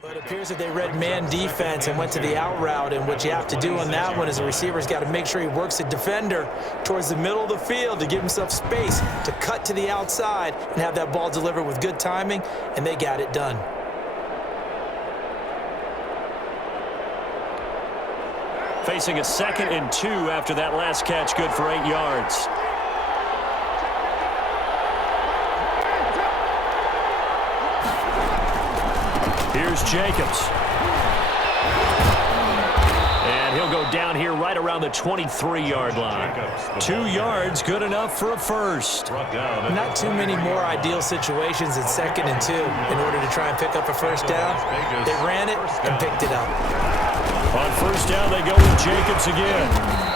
But it appears that they read man defense and went to the out route, and what you have to do on that one is the receiver's got to make sure he works the defender towards the middle of the field to give himself space to cut to the outside and have that ball delivered with good timing, and they got it done. Facing a 2nd and 2 after that last catch, good for 8 yards. Here's Jacobs. And he'll go down here right around the 23-yard line. 2 yards, good enough for a first. Not too many more ideal situations in 2nd and 2 in order to try and pick up a first down. They ran it and picked it up. On first down, they go with Jacobs again.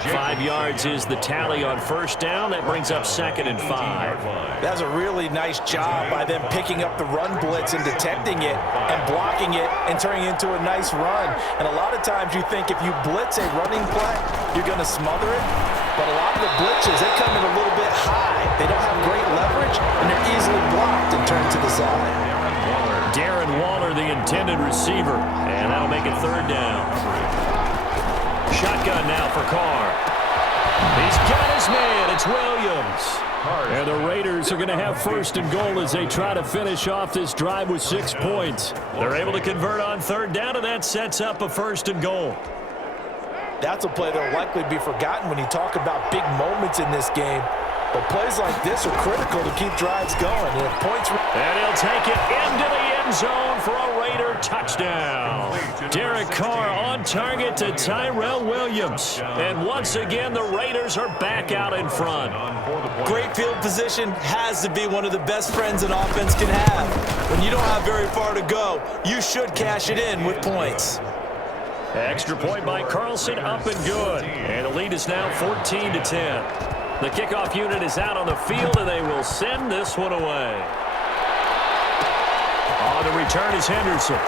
5 yards is the tally on first down. That brings up 2nd and 5. That's a really nice job by them picking up the run blitz and detecting it and blocking it and turning it into a nice run. And a lot of times you think if you blitz a running play, you're going to smother it. But a lot of the blitzes, they come in a little bit high. They don't have great leverage, and they're easily blocked and turned to the side. Darren Waller, the intended receiver, and that'll make it 3rd down. Shotgun now for Carr. He's got his man. It's Williams. And the Raiders are going to have 1st and goal as they try to finish off this drive with 6 points. They're able to convert on 3rd down, and that sets up a 1st and goal. That's a play that will likely be forgotten when you talk about big moments in this game. But plays like this are critical to keep drives going. And if points... And he'll take it into the end zone for a Raider touchdown. Derek Carr on target to Tyrell Williams. And once again, the Raiders are back out in front. Great field position has to be one of the best friends an offense can have. When you don't have very far to go, you should cash it in with points. Extra point by Carlson, up and good. And the lead is now 14-10. The kickoff unit is out on the field, and they will send this one away. On the return is Henderson.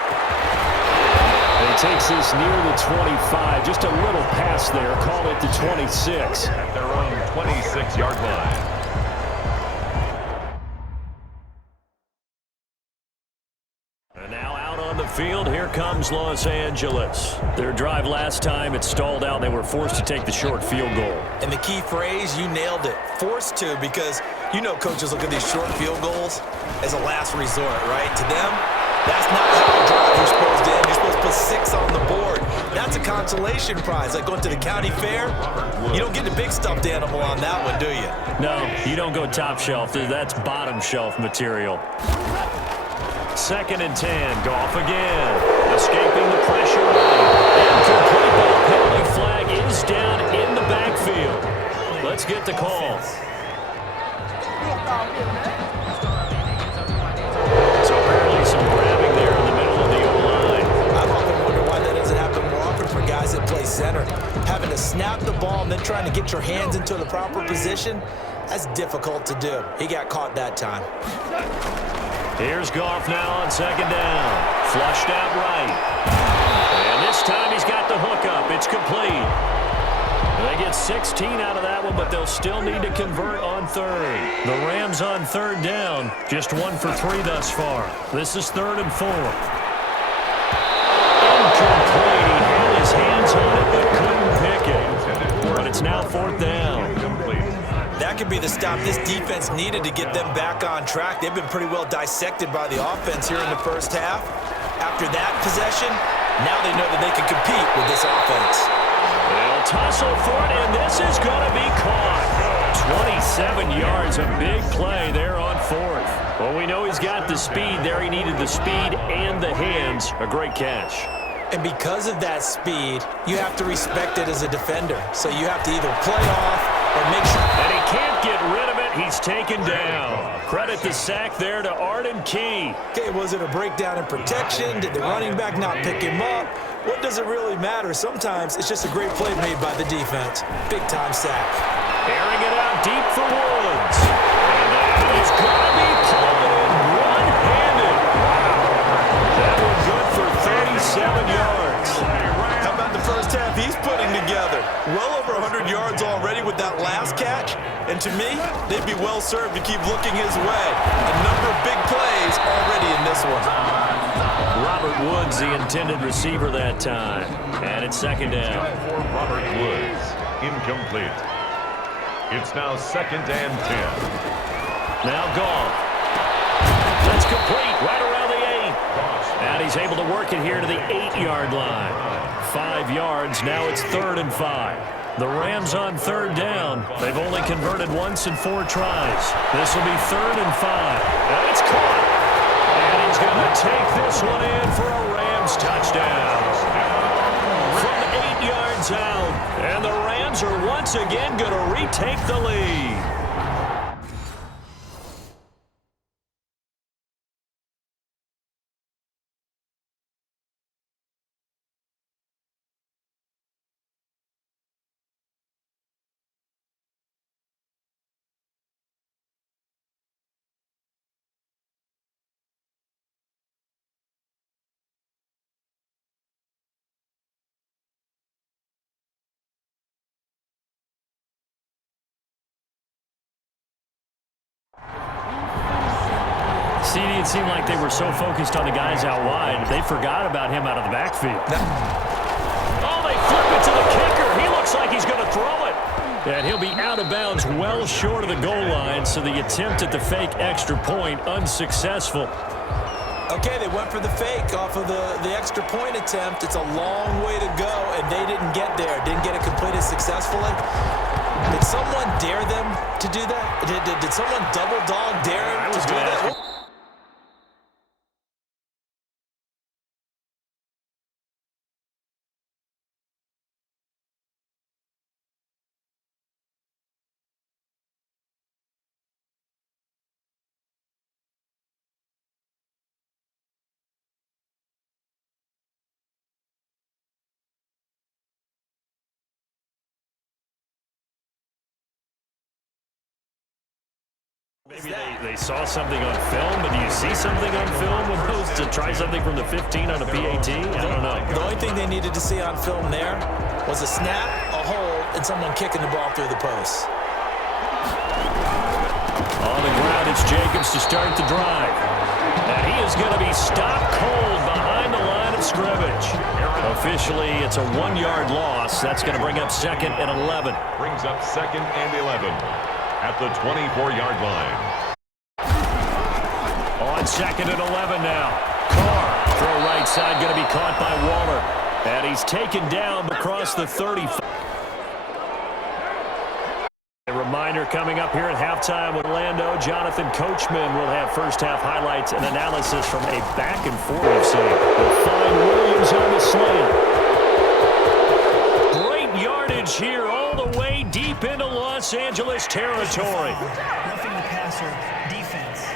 He takes this near the 25. Just a little pass there. Call it the 26. At their own 26-yard line. And now out on the field, here comes Los Angeles. Their drive last time, it stalled out. They were forced to take the short field goal. And the key phrase, you nailed it. Forced to, because you know coaches look at these short field goals as a last resort, right? To them, that's not how drives are supposed to end. You're supposed to put 6 on the board. That's a consolation prize, like going to the county fair. You don't get the big stuffed animal on that one, do you? No, you don't go top shelf. That's bottom shelf material. 2nd and 10. Goff again. Escaping the pressure. And complete. The penalty flag is down in the backfield. Let's get the call. So apparently some grabbing there in the middle of the O-line. I've often wondered why that doesn't happen more often for guys that play center. Having to snap the ball and then trying to get your hands into the proper position, that's difficult to do. He got caught that time. Here's Goff now on 2nd down. Flushed out right. And this time he's got the hookup. It's complete. They get 16 out of that one, but they'll still need to convert on 3rd. The Rams on 3rd down. Just 1 for 3 thus far. This is 3rd and 4. Incomplete. He had his hands on it, but couldn't pick it. But it's now 4th down. That could be the stop this defense needed to get them back on track. They've been pretty well dissected by the offense here in the first half. After that possession, now they know that they can compete with this offense. They'll tussle for it, and this is going to be caught. 27 yards, a big play there on 4th. Well, we know he's got the speed there. He needed the speed and the hands. A great catch. And because of that speed, you have to respect it as a defender. So you have to either play off or make sure. And he can't get rid of it. He's taken down. Credit the sack there to Arden Key. Okay, was it a breakdown in protection? Did the running back not pick him up? What does it really matter? Sometimes it's just a great play made by the defense. Big-time sack. Airing it out deep for Woods. And that is going to be pulled in one-handed. That was good for 37 yards. How about the first half he's putting together? Well over 100 yards already with that last catch. And to me, they'd be well served to keep looking his way. A number of big plays already in this one. Woods, the intended receiver that time. And it's second down. For Robert Woods, incomplete. It's now 2nd and 10. Now Goff. That's complete right around the 8. And he's able to work it here to the 8-yard line. 5 yards. Now it's 3rd and 5. The Rams on 3rd down. They've only converted once in 4 tries. This will be 3rd and 5. And it's caught. And he's going to take this one in for a Rams touchdown. From 8 yards out. And the Rams are once again going to retake the lead. It seemed like they were so focused on the guys out wide, they forgot about him out of the backfield. Oh, they flip it to the kicker. He looks like he's going to throw it. And he'll be out of bounds well short of the goal line, so the attempt at the fake extra point unsuccessful. Okay, they went for the fake off of the extra point attempt. It's a long way to go, and they didn't get there. Didn't get it completed successfully. Did someone dare them to do that? Did someone double dog dare him to do that? Maybe they saw something on film, but do you see something on film with those to try something from the 15 on a PAT? I don't know. The only thing they needed to see on film there was a snap, a hold, and someone kicking the ball through the post. On the ground, it's Jacobs to start the drive. And he is going to be stopped cold behind the line of scrimmage. Officially, it's a 1-yard loss. That's going to bring up 2nd and 11. Brings up 2nd and 11 at the 24-yard line. On 2nd and 11 now. Carr, throw right side, going to be caught by Waller. And he's taken down across the 35. A reminder coming up here at halftime with Orlando. Jonathan Coachman will have first-half highlights and analysis from a back-and-forth we've seen. We'll find Williams on the slant. Great yardage here all the way deep into Los Angeles territory. Roughing the passer, defense.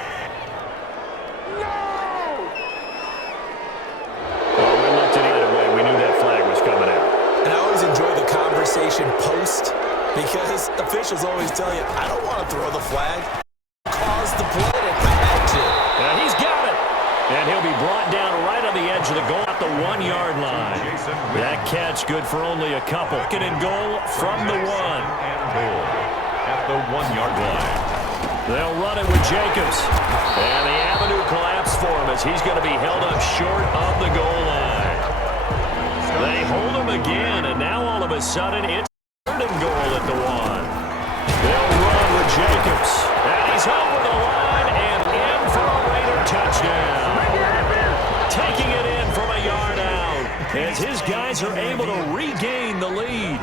Well, we looked at either way. We knew that flag was coming out. And I always enjoy the conversation post because officials always tell you, I don't want to throw the flag. Cause the play that I had to. And he's got it. And he'll be brought down right on the edge of the goal at the 1-yard line. That catch good for only a couple. Second and goal from the 1. At the 1-yard line. They'll run it with Jacobs. And the avenue collapsed for him as he's going to be held up short of the goal line. They hold him again, and now all of a sudden it's 3rd and goal at the 1. They'll run with Jacobs. And he's over the line and in for a Raider touchdown. Taking it in from a yard out as his guys are able to regain the lead.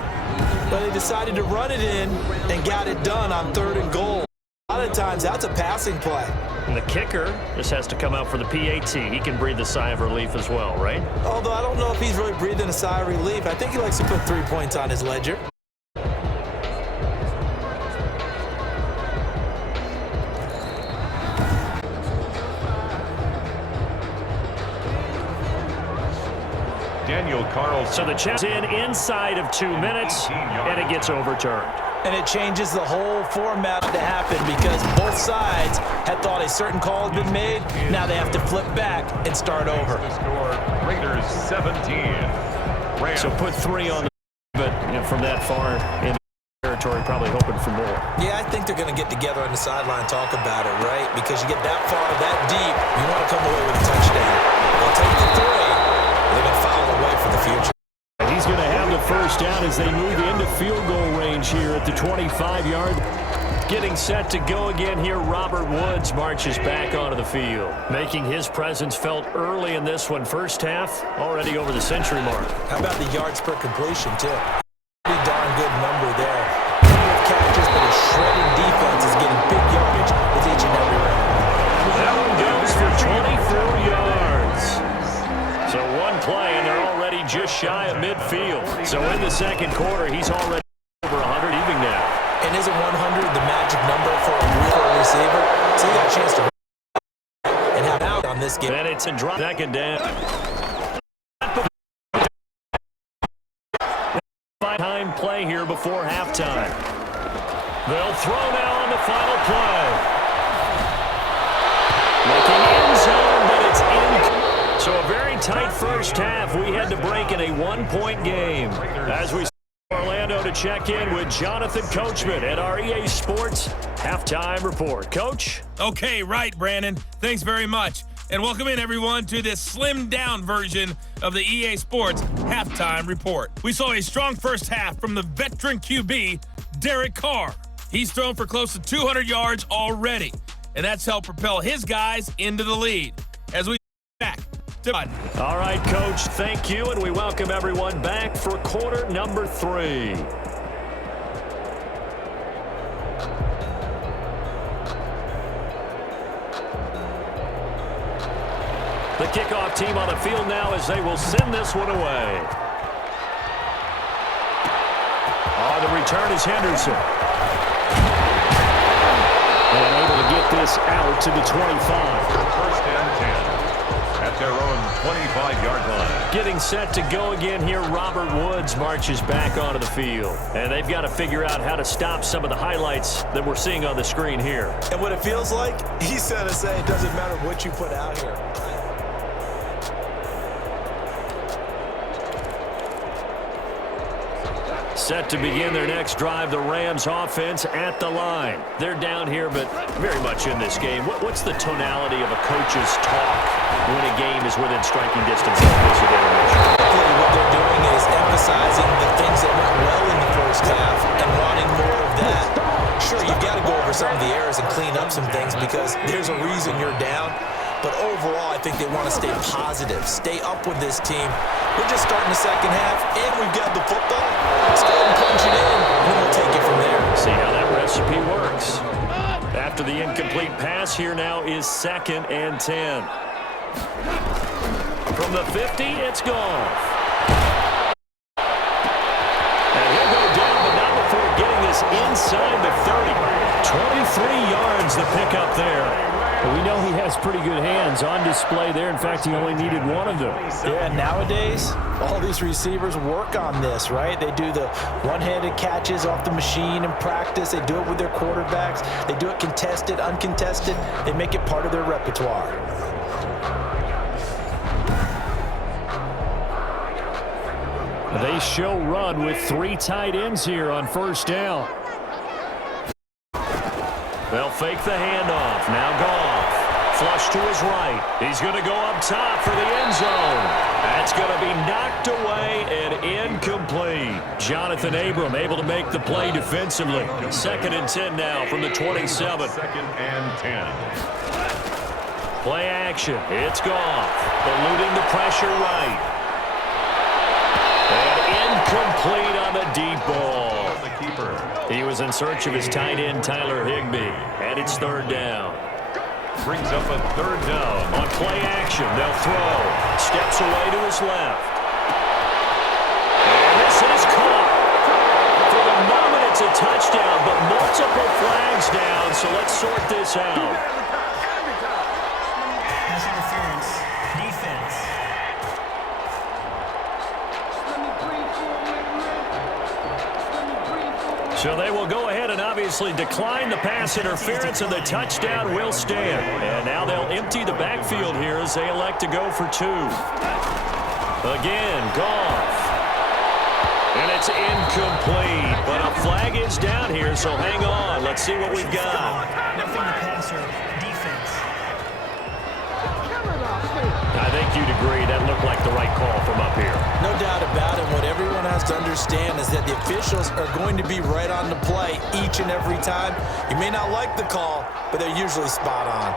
But they decided to run it in and got it done on 3rd and goal. A lot of times that's a passing play. And the kicker just has to come out for the PAT. He can breathe a sigh of relief as well, right? Although I don't know if he's really breathing a sigh of relief. I think he likes to put 3 points on his ledger. Daniel Carlson. So the check's in inside of 2 minutes, and it gets overturned. And it changes the whole format to happen because both sides had thought a certain call had been made. Now they have to flip back and start over. The score, Raiders 17. Rams. So put 3 on the but from that far in the territory, probably hoping for more. Yeah, I think they're going to get together on the sideline and talk about it, right? Because you get that far, that deep, you want to come away with a touchdown. They'll take the 3. first down as they move into field goal range here at the 25-yard. Getting set to go again here, Robert Woods marches back onto the field, making his presence felt early in this one. First half, already over the century mark. How about the yards per completion, too? Pretty darn good number there. Plenty of catches, but his shredding defense is getting big yardage with each and every round. That one goes for 24 yards. So one play, and they're already just shy of midfield. So in the second quarter, he's already over 100 even now. And isn't 100 the magic number for a real receiver? So he got a chance to and have out on this game. And it's a drop. Second down. Time play here before halftime. They'll throw now on the final play. Looking end zone, but it's in. So a very tight first half. We had to break in a one-point game. As we Orlando to check in with Jonathan Coachman at our EA Sports Halftime Report. Coach? Okay, right, Brandon. Thanks very much. And welcome in, everyone, to this slimmed-down version of the EA Sports Halftime Report. We saw a strong first half from the veteran QB, Derek Carr. He's thrown for close to 200 yards already, and that's helped propel his guys into the lead. As we back to all right, Coach, thank you, and we welcome everyone back for quarter number 3. The kickoff team on the field now as they will send this one away. On the return is Henderson. And able to get this out to the 25. First and 10 at their own 25-yard line. Getting set to go again here, Robert Woods marches back onto the field. And they've got to figure out how to stop some of the highlights that we're seeing on the screen here. And what it feels like, he's going to say it doesn't matter what you put out here. Set to begin their next drive, the Rams offense at the line. They're down here, but very much in this game. What's the tonality of a coach's talk when a game is within striking distance of this intermission? What they're doing is emphasizing the things that went well in the first half and wanting more of that. Sure, you've got to go over some of the errors and clean up some things because there's a reason you're down. But overall, I think they want to stay positive, stay up with this team. We're just starting the second half, and we've got the football. Let's go ahead and punch it in, and then we'll take it from there. See how that recipe works. After the incomplete pass, here now is 2nd and 10. From the 50, it's gone. And he'll go down, but not before getting this inside the 30. 23 yards the pickup there. We know he has pretty good hands on display there. In fact, he only needed one of them. Yeah, nowadays, all these receivers work on this, right? They do the one-handed catches off the machine in practice. They do it with their quarterbacks. They do it contested, uncontested. They make it part of their repertoire. They show run with 3 tight ends here on first down. They'll fake the handoff. Now Goff. Flush to his right. He's going to go up top for the end zone. That's going to be knocked away and incomplete. Jonathan Abram able to make the play defensively. 2nd and 10 now from the 27. 2nd and 10. Play action. It's Goff. Eluding the pressure right. And incomplete on the deep ball. The keeper. He was in search of his tight end, Tyler Higbee. And it's 3rd down. Brings up a 3rd down. On play action, they'll throw. Steps away to his left. And this is caught. For the moment, it's a touchdown, but multiple flags down, so let's sort this out. Pass interference. Defense. So they will go ahead and obviously decline the pass interference, and the touchdown will stand. And now they'll empty the backfield here as they elect to go for 2. Again, Goff. And it's incomplete, but a flag is down here, so hang on. Let's see what we've got. Roughing the passer. Defense. I think you'd agree that looked like the right call from up here. No doubt about it. What everyone has to understand understand is that the officials are going to be right on the play each and every time. You may not like the call, but they're usually spot on.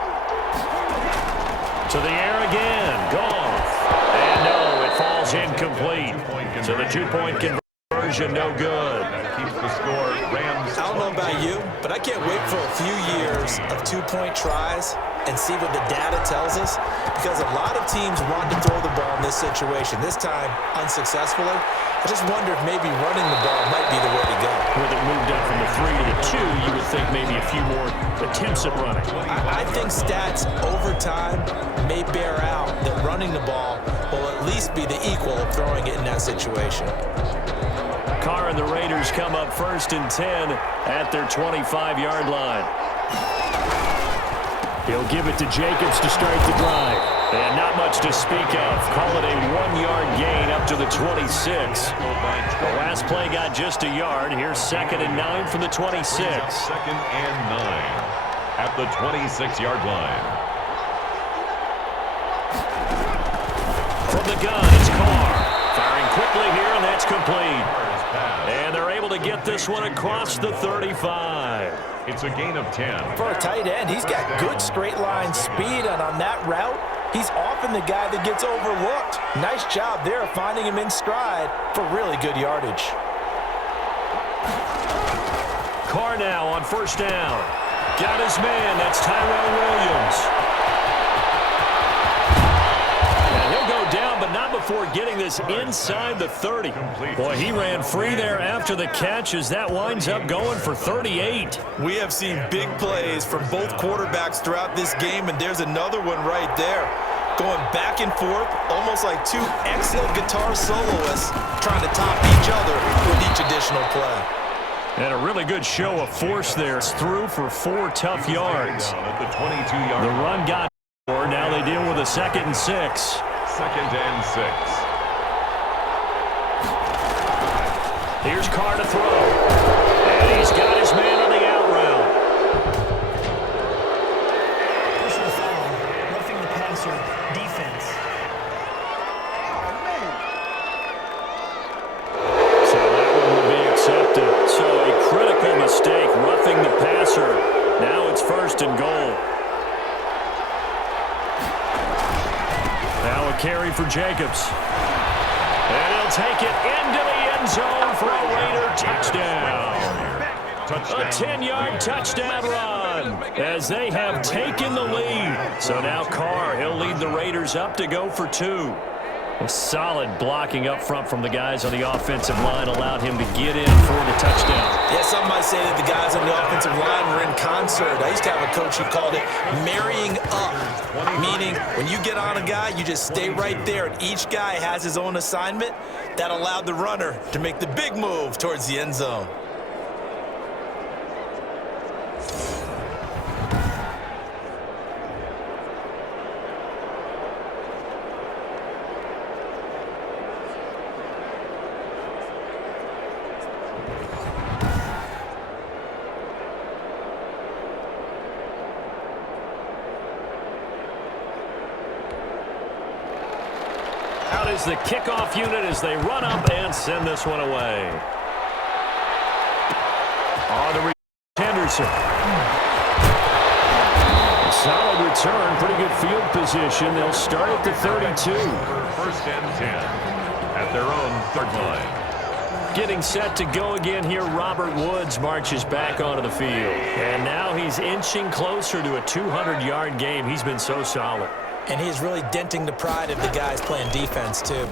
To the air again. Goff. And no, it falls incomplete. So the two-point conversion, no good. That keeps the score Rams. I don't know about you, but I can't wait for a few years of two-point tries and see what the data tells us, because a lot of teams want to throw the ball in this situation, this time unsuccessfully. I just wonder if maybe running the ball might be the way to go. With it moved up from the 3 to the 2, you would think maybe a few more attempts at running. I think stats over time may bear out that running the ball will at least be the equal of throwing it in that situation. Carr and the Raiders come up 1st and 10 at their 25-yard line. He'll give it to Jacobs to start the drive. And not much to speak of. Call it a 1-yard gain up to the 26. The last play got just a yard. Here's 2nd and 9 from the 26. 2nd and 9 at the 26-yard line. From the gun, it's Carr. Firing quickly here, and that's complete. And they're able to get this one across the 35. It's a gain of 10. For a tight end, he's got good straight line speed, and on that route, he's often the guy that gets overlooked. Nice job there finding him in stride for really good yardage. Carr now on 1st down. Got his man. That's Tyrell Williams. And he'll go down, but not before getting this inside the 30. Boy, he ran free there after the catch as that winds up going for 38. We have seen big plays from both quarterbacks throughout this game, and there's another one right there. Going back and forth, almost like two excellent guitar soloists trying to top each other with each additional play. And a really good show of force there. It's through for 4 tough yards. At the 22-yard The run got 4. Now they deal with a 2nd and 6. 2nd and 6. Here's Carr to throw. And he's got his man on the out route. Personal foul, roughing the passer, defense. So that one will be accepted. So a critical mistake, roughing the passer. Now it's 1st and goal. Now a carry for Jacobs. And he'll take it into the end zone for a Raider touchdown. A 10-yard touchdown run as they have taken the lead. So now Carr, he'll lead the Raiders up to go for 2. A solid blocking up front from the guys on the offensive line allowed him to get in for the touchdown. Yeah, some might say that the guys on the offensive line were in concert. I used to have a coach who called it marrying up, meaning when you get on a guy, you just stay right there, and each guy has his own assignment. That allowed the runner to make the big move towards the end zone. Out is the kickoff unit as they run up and send this one away. On to Henderson. A solid return, pretty good field position. They'll start at the 32. 1st and 10 at their own 3rd line. Getting set to go again here, Robert Woods marches back onto the field. And now he's inching closer to a 200-yard game. He's been so solid. And he's really denting the pride of the guys playing defense, too.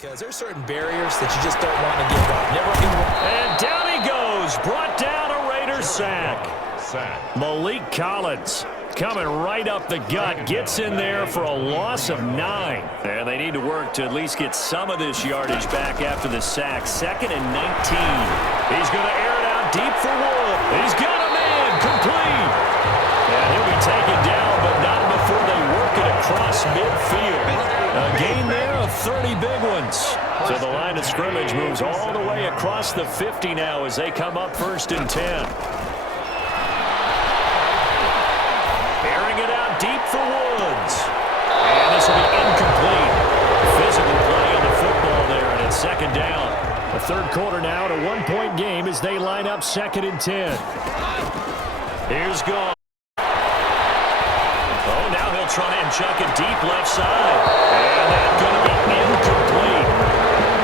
because there's certain barriers that you just don't want to give up. And down he goes, brought down a Raiders sack. Malik Collins coming right up the gut, gets in there for a loss of 9. And they need to work to at least get some of this yardage back after the sack. 2nd and 19. He's going to air it out deep for Wood. He's got a man, complete. And he'll be taken down, but not before they work it across midfield. A gain there of 30 big ones. So the line of scrimmage moves all the way across the 50 now as they come up 1st and 10. Airing it out deep for Woods. And this will be incomplete. Physical play on the football there, and it's 2nd down. The 3rd quarter now at a 1-point game as they line up 2nd and 10. Here's Goff. Oh, now he'll try and chuck it deep left side. And that's going to be incomplete.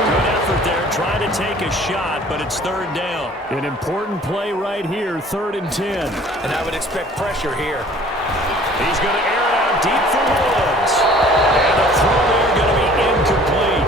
Good effort there, trying to take a shot, but it's 3rd down. An important play right here, 3rd and 10. And I would expect pressure here. He's going to air it out deep for Woods. And the throw there going to be incomplete.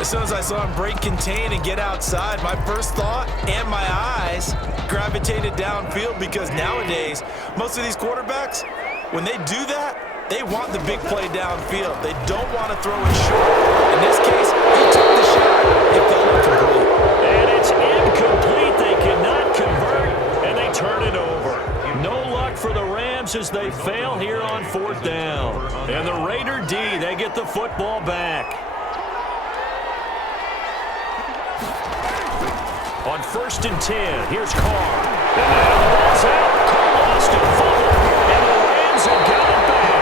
As soon as I saw him break contain and get outside, my first thought and my eyes gravitated downfield, because nowadays, most of these quarterbacks, when they do that, they want the big play downfield. They don't want to throw it short. In this case, he took the shot. It fell incomplete. And it's incomplete. They cannot convert, and they turn it over. No luck for the Rams as they fail here on 4th down. And the Raider D, they get the football back. On 1st and 10, here's Carr. And now the ball's out. Carr lost it, fumbled, and the Rams have got it back.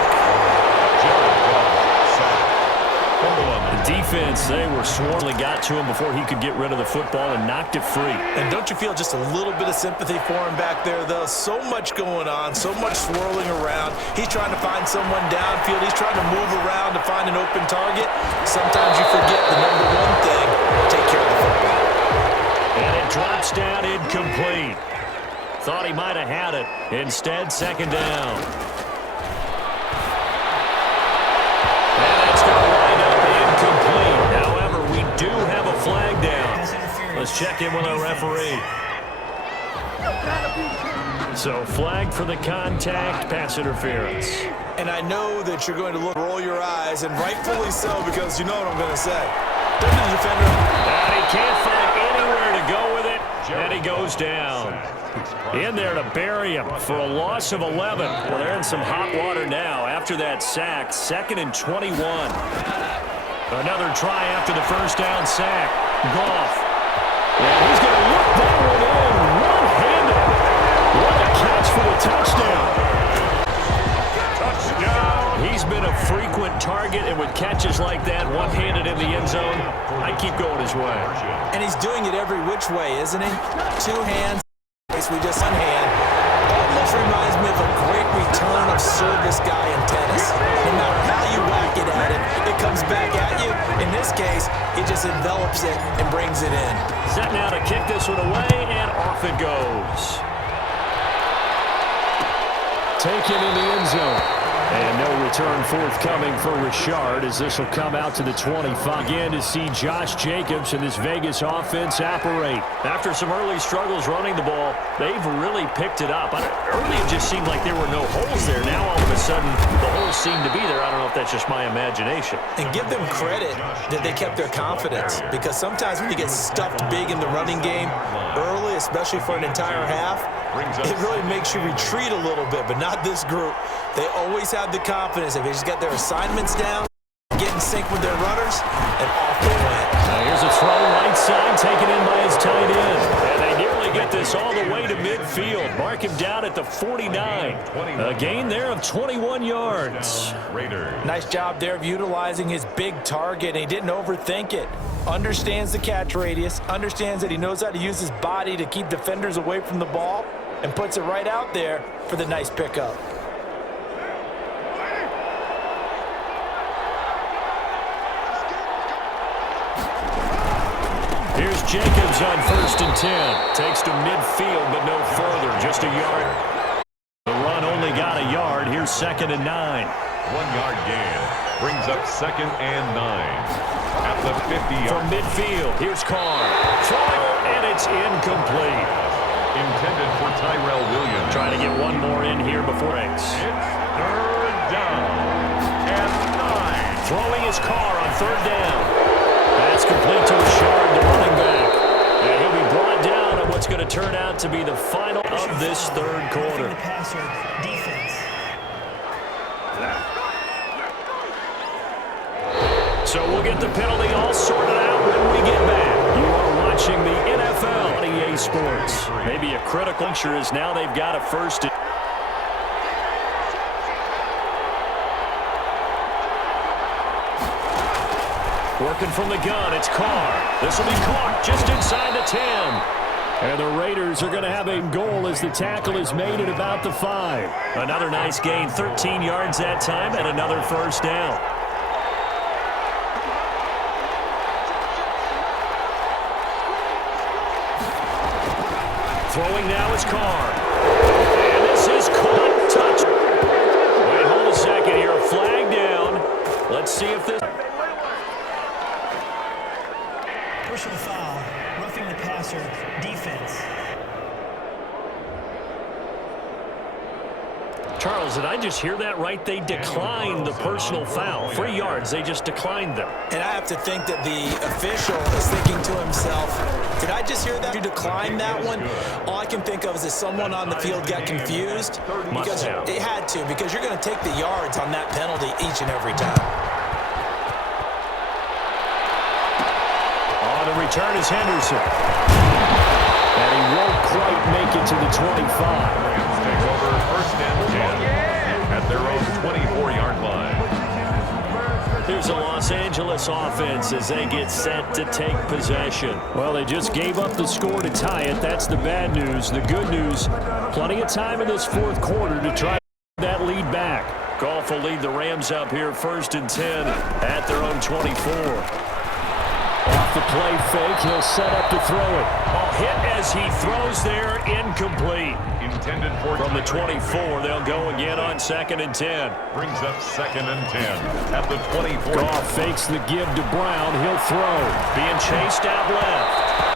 The defense, they were swarming, got to him before he could get rid of the football and knocked it free. And don't you feel just a little bit of sympathy for him back there, though? So much going on, so much swirling around. He's trying to find someone downfield. He's trying to move around to find an open target. Sometimes you forget the number one thing: take care of the football. And it drops down incomplete. Thought he might have had it. Instead, 2nd down. And it's going to wind up incomplete. However, we do have a flag down. Let's check in with our referee. So, flag for the contact, pass interference. And I know that you're going to roll your eyes, and rightfully so, because you know what I'm going to say. There's the defender. And he can't find anywhere to go with it, and he goes down. In there to bury him for a loss of 11. Well, they're in some hot water now after that sack. 2nd and 21. Another try after the 1st down sack. Goff. And he's going to look that one in one-handed. What a catch for the touchdown. Touchdown. He's been a frequent target, and with catches like that, one-handed in the end zone, I'd keep going his way. And he's doing it every which way, isn't he? 2 hands. We just one hand. Almost reminds me of a great return of service guy in tennis. No matter how you whack it at him, it comes back at you. In this case, he just envelops it and brings it in. Set now to kick this one away, and off it goes. Taken in the end zone. And no return forthcoming for Richard as this will come out to the 25. Again to see Josh Jacobs and this Vegas offense operate. After some early struggles running the ball, they've really picked it up. Early it just seemed like there were no holes there. Now all of a sudden the holes seem to be there. I don't know if that's just my imagination. And give them credit that they kept their confidence, because sometimes when you get stuffed big in the running game early, especially for an entire half, it really makes you retreat a little bit, but not this group. They always have the confidence. If they just get their assignments down, get in sync with their runners, and off they went. Now here's a throw right side, taken in by his tight end. And they nearly get this all the way to midfield. Mark him down at the 49. A gain there of 21 yards. Nice job there of utilizing his big target, and he didn't overthink it. Understands the catch radius, understands that he knows how to use his body to keep defenders away from the ball, and puts it right out there for the nice pickup. Here's Jacobs on 1st and 10. Takes to midfield, but no further, just a yard. The run only got a yard. Here's 2nd and 9. 1 yard gain. Brings up 2nd and 9 at the 50-yard. From midfield, here's Carr. Throwing, and it's incomplete. Intended for Tyrell Williams. Trying to get one more in here before breaks. It's 3rd down and 9. Throwing his Carr on 3rd down. That's complete to Richard, the running back. And he'll be brought down at what's going to turn out to be the final of this 3rd quarter. The passer, defense. So we'll get the penalty all sorted out when we get back. You are watching the NFL on EA Sports. Maybe a critical juncture is now they've got a first. Working from the gun, it's Carr. This will be caught just inside the 10. And the Raiders are going to have a goal as the tackle is made at about the 5. Another nice gain, 13 yards that time, and another first down. Throwing now is Carr. And this is caught. Touch. Wait, hold a second here. Flag down. Let's see if this... Personal foul, roughing the passer, defense. Charles, did I just hear that right? They declined the personal foul. 3 yards, they just declined them. And I have to think that the official is thinking to himself, did I just hear that? You declined that one? All I can think of is that someone on the field got confused. Because it had to, because you're going to take the yards on that penalty each and every time. On the return is Henderson. And he won't quite make it to the 25. Rams take over 1st and 10 at their own 24-yard line. Here's the Los Angeles offense as they get set to take possession. Well, they just gave up the score to tie it. That's the bad news. The good news, plenty of time in this 4th quarter to try that lead back. Goff will lead the Rams up here 1st and 10 at their own 24. Off the play fake, he'll set up to throw it. A hit as he throws there, incomplete. Intended for From the 24, they'll go again on 2nd and 10. Brings up 2nd and 10 at the 24. Goff fakes the give to Brown, he'll throw. Being chased out left.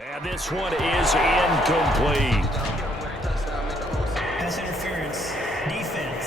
And this one is incomplete. Pass interference. Defense.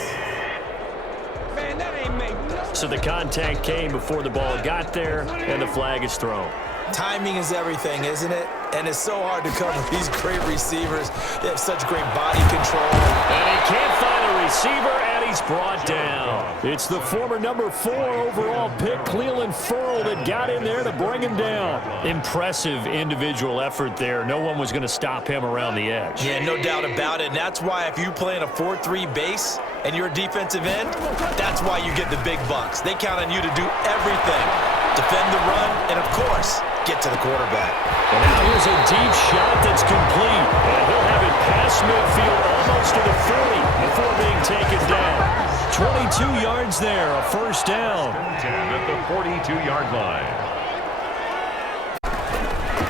So the contact came before the ball got there, and the flag is thrown. Timing is everything, isn't it? And it's so hard to cover these great receivers. They have such great body control. And he can't find a receiver, and he's brought down. It's the former number 4 overall pick, Cleveland Ferrell, that got in there to bring him down. Impressive individual effort there. No one was going to stop him around the edge. Yeah, no doubt about it. And that's why if you play in a 4-3 base and you're a defensive end, that's why you get the big bucks. They count on you to do everything. Defend the run, and of course, get to the quarterback. And now here's a deep shot that's complete. And he'll have it past midfield almost to the 40 before being taken down. 22 yards there, a first down. 10 at the 42-yard line.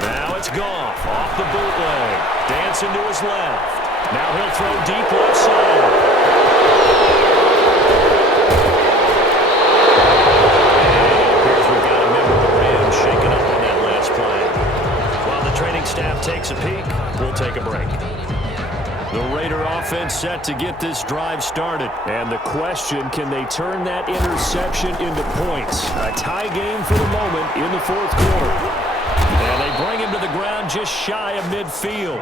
Now it's Goff off the bootleg. Dancing to his left. Now he'll throw deep left side. Staff takes a peek. We'll take a break. The Raider offense set to get this drive started. And the question, can they turn that interception into points? A tie game for the moment in the fourth quarter. And they bring him to the ground just shy of midfield.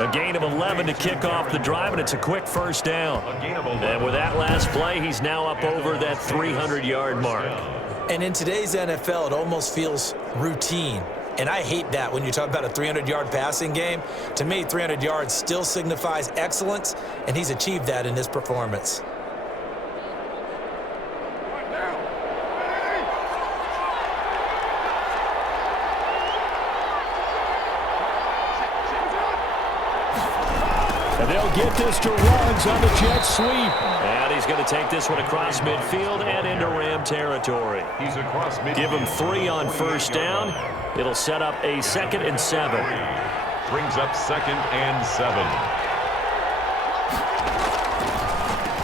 A gain of 11 to kick off the drive, and it's a quick first down. And with that last play, he's now up over that 300-yard mark. And in today's NFL, it almost feels routine. And I hate that when you talk about a 300-yard passing game. To me, 300 yards still signifies excellence, and he's achieved that in this performance. And they'll get this to Ruggs on the jet sweep. And he's going to take this one across midfield and into Ram territory. He's across midfield. Give him 3 on first down. It'll set up a 2nd and 7. Brings up 2nd and 7.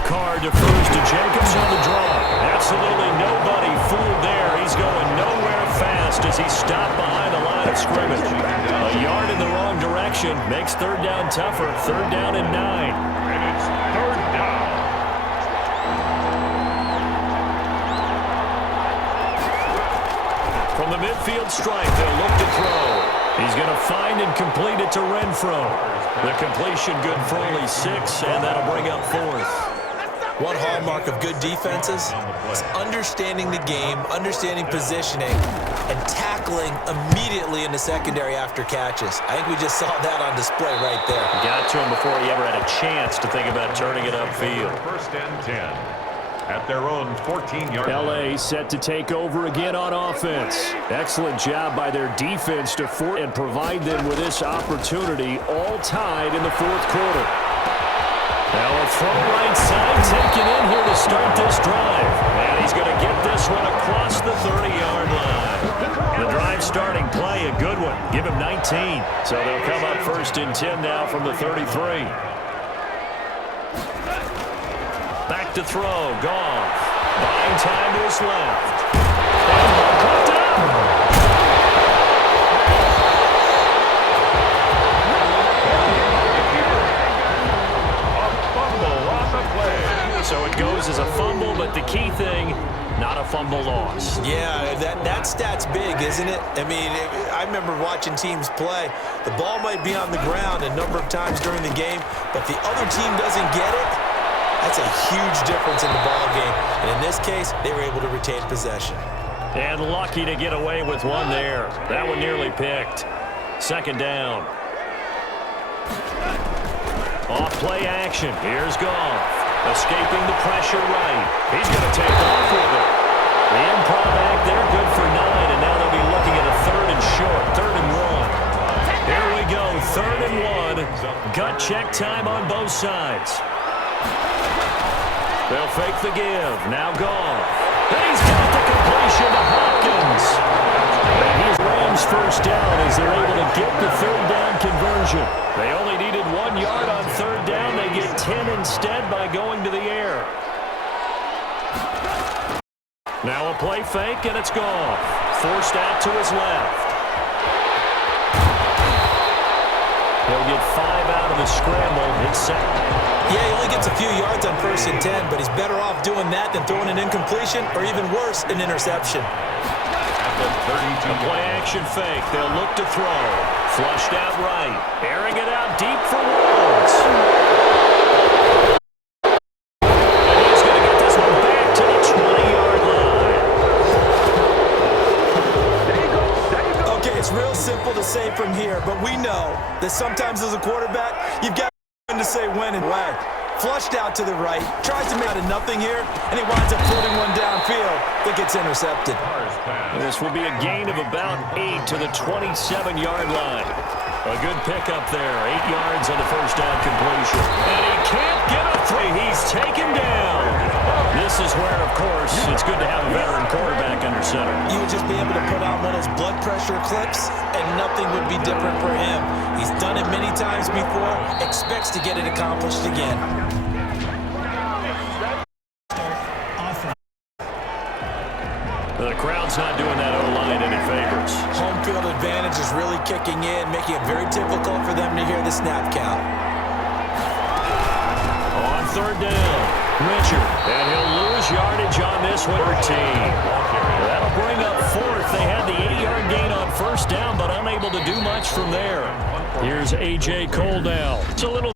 Carr defers to Jacobs on the draw. Absolutely nobody fooled there. He's going nowhere fast as he's stopped behind the line of scrimmage. A yard in the wrong direction makes 3rd down tougher. 3rd down and 9. And it's 3rd down. From the midfield stripe, they'll look to throw. He's going to find and complete it to Renfro. The completion good for only 6, and that'll bring up 4th. One hallmark of good defenses is understanding the game, understanding positioning, and tackling immediately in the secondary after catches. I think we just saw that on display right there. Got to him before he ever had a chance to think about turning it upfield. 1st and 10 at their own 14-yard line. L.A. set to take over again on offense. Excellent job by their defense to and provide them with this opportunity, all tied in the 4th quarter. Now a throw right side taken in here to start this drive. And he's going to get this one across the 30-yard line. The drive starting play, a good one. Give him 19. So they'll come up 1st and 10 now from the 33. Back to throw. Goff. Buying time to his left. And put down. So it goes as a fumble, but the key thing, not a fumble loss. Yeah, that stat's big, isn't it? I mean, I remember watching teams play. The ball might be on the ground a number of times during the game, but if the other team doesn't get it, that's a huge difference in the ball game. And in this case, they were able to retain possession. And lucky to get away with one there. That one nearly picked. 2nd down. Off play action. Here's Goff. Escaping the pressure right. He's going to take off with it. The improv act there, good for 9, and now they'll be looking at a 3rd and short, 3rd and 1. Here we go, 3rd and 1. Gut check time on both sides. They'll fake the give. Now Goff. And he's got the completion to Hopkins. And here's Rams' first down as they're able to get the 3rd down conversion. They only needed 1 yard on 3rd down. They get 10 instead by going to the air. Now a play fake, and it's Goff. Forced out to his left. He'll get 5 out of the scramble. It's set. Yeah, he only gets a few yards on 1st and 10, but he's better off doing that than throwing an incompletion or even worse, an interception. At the 32. A play action fake. They'll look to throw. Flushed out right. Airing it out deep for Woods. And he's going to get this one back to the 20-yard line. Okay, it's real simple to say from here, but we know that sometimes as a quarterback, you've got to say when and where. Flushed out to the right, tries to make out of nothing here, and he winds up floating one downfield that gets intercepted. This will be a gain of about 8 to the 27-yard line. A good pickup there, 8 yards on the first down completion. And he can't get a three. He's taken down. This is where, of course, it's good to have a veteran quarterback under center. You would just be able to put on one of those blood pressure clips, and nothing would be different for him. He's done it many times before, expects to get it accomplished again. The crowd's not doing that O-line any favors. Home field advantage is really kicking in, making it very difficult for them to hear the snap count. On 3rd down, Richard, and he'll lose yardage on this one. 13. That'll bring up 4th. They had the 8-yard gain on 1st down, but unable to do much from there. Here's A.J. Cole now. It's a little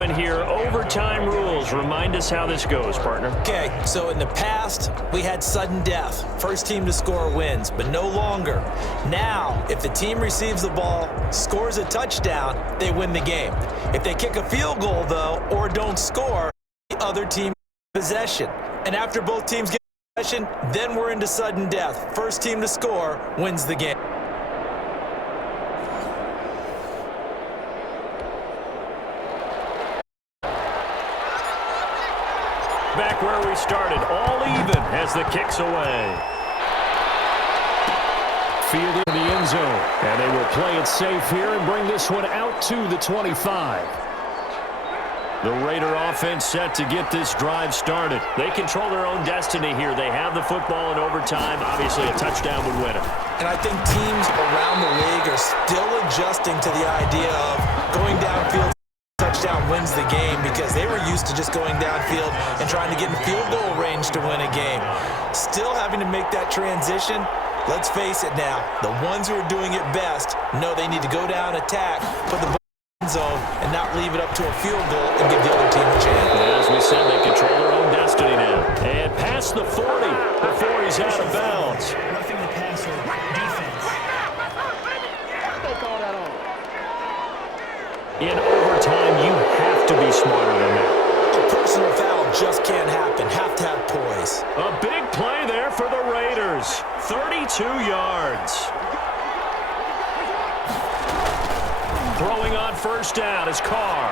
in here. Overtime rules. Remind us how this goes, partner. Okay, so in the past, we had sudden death. First team to score wins, but no longer. Now, if the team receives the ball, scores a touchdown, they win the game. If they kick a field goal, though, or don't score, the other team possession. And after both teams get possession, then we're into sudden death. First team to score wins the game. Back where we started, all even as the kick's away. Fielded in the end zone, and they will play it safe here and bring this one out to the 25. The Raider offense set to get this drive started. They control their own destiny here. They have the football in overtime. Obviously, a touchdown would win it. And I think teams around the league are still adjusting to the idea of going downfield. Touchdown wins the game because they were used to just going downfield and trying to get in field goal range to win a game. Still having to make that transition. Let's face it now, the ones who are doing it best know they need to go down, attack, put the ball in the zone, and not leave it up to a field goal and give the other team a chance. As we said, they control their own destiny now. And past the 40 before he's out of bounds. Roughing the passer, defense. In overtime, you have to be smarter than that. A personal foul just can't happen. Have to have poise. A big play there for the Raiders. 32 yards. Throwing on 1st down is Carr.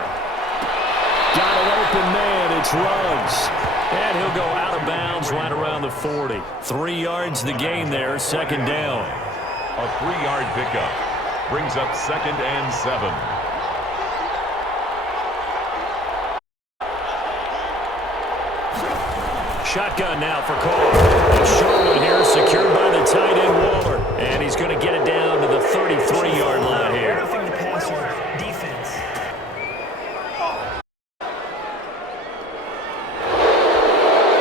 Got an open man. It's Ruggs. And he'll go out of bounds right around the 40. 3 yards the gain there, 2nd down. A 3-yard pickup brings up 2nd and 7. Shotgun now for Carr. A short one here, secured by the tight end Waller. And he's going to get it down to the 33-yard line here. Roughing the passer, defense.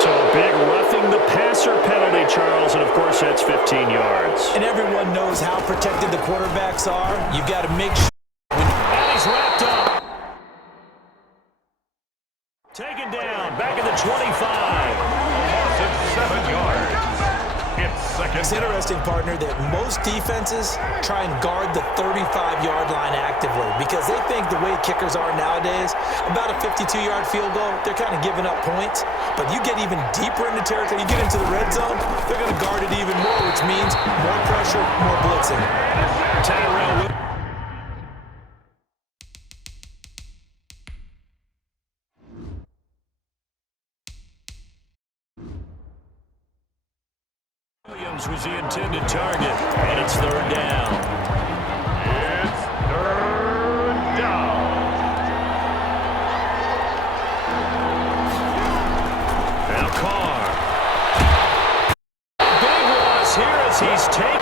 So a big roughing the passer penalty, Charles, and of course that's 15 yards. And everyone knows how protected the quarterbacks are. You've got to make sure. And he's wrapped up. Taken down, back at the 25. Loss of 7 yards. It's 2nd It's down. interesting, partner, that most defenses try and guard the 35-yard line actively because they think the way kickers are nowadays, about a 52-yard field goal, they're kind of giving up points. But you get even deeper into territory, you get into the red zone, they're going to guard it even more, which means more pressure, more blitzing. Tyrell Williams was the intended target, and it's 3rd down. It's 3rd down. Now Carr. Big loss here as he's taken.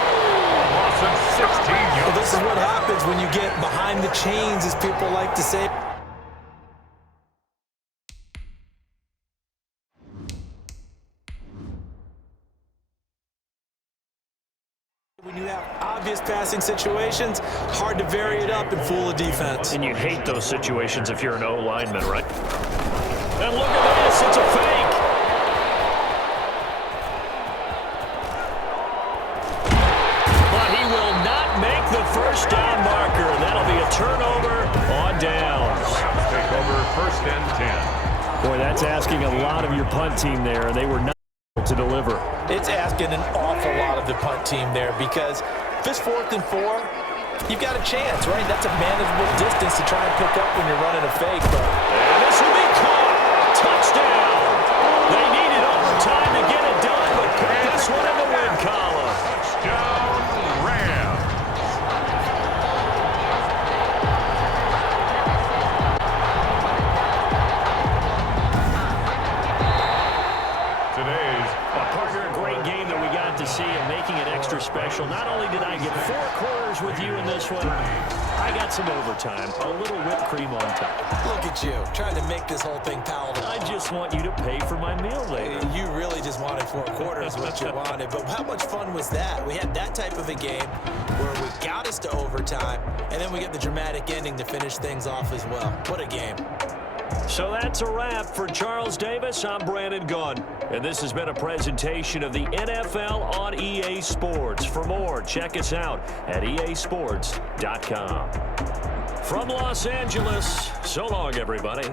Loss of 16 Well, yards. this is what happens when you get behind the chains, as people like to say. When you have obvious passing situations, hard to vary it up and fool a defense. And you hate those situations if you're an O lineman, right? And look at this, it's a fake. But he will not make the first down marker. That'll be a turnover on downs. Take over 1st and 10. Boy, that's asking a lot of your punt team there, and they were not able to deliver. It's asking an awful lot of the punt team there, because if it's 4th and 4, you've got a chance, right? That's a manageable distance to try and pick up when you're running a fake. But and this will be caught. Touchdown. They needed overtime to get it done, but put this one in the win column. Touchdown, Rams. Today's Partner, a great game that we got to see and making it extra special. Not only did I get 4 quarters with you in this one, I got some overtime, a little whipped cream on top. look at you, trying to make this whole thing palatable. I just want you to pay for my meal later. You really just wanted 4 quarters, what you wanted. But how much fun was that? We had that type of a game where we got us to overtime, and then we get the dramatic ending to finish things off as well. What a game. So that's a wrap for Charles Davis. I'm Brandon Gunn, and this has been a presentation of the NFL on EA Sports. For more, check us out at easports.com. From Los Angeles, so long, everybody.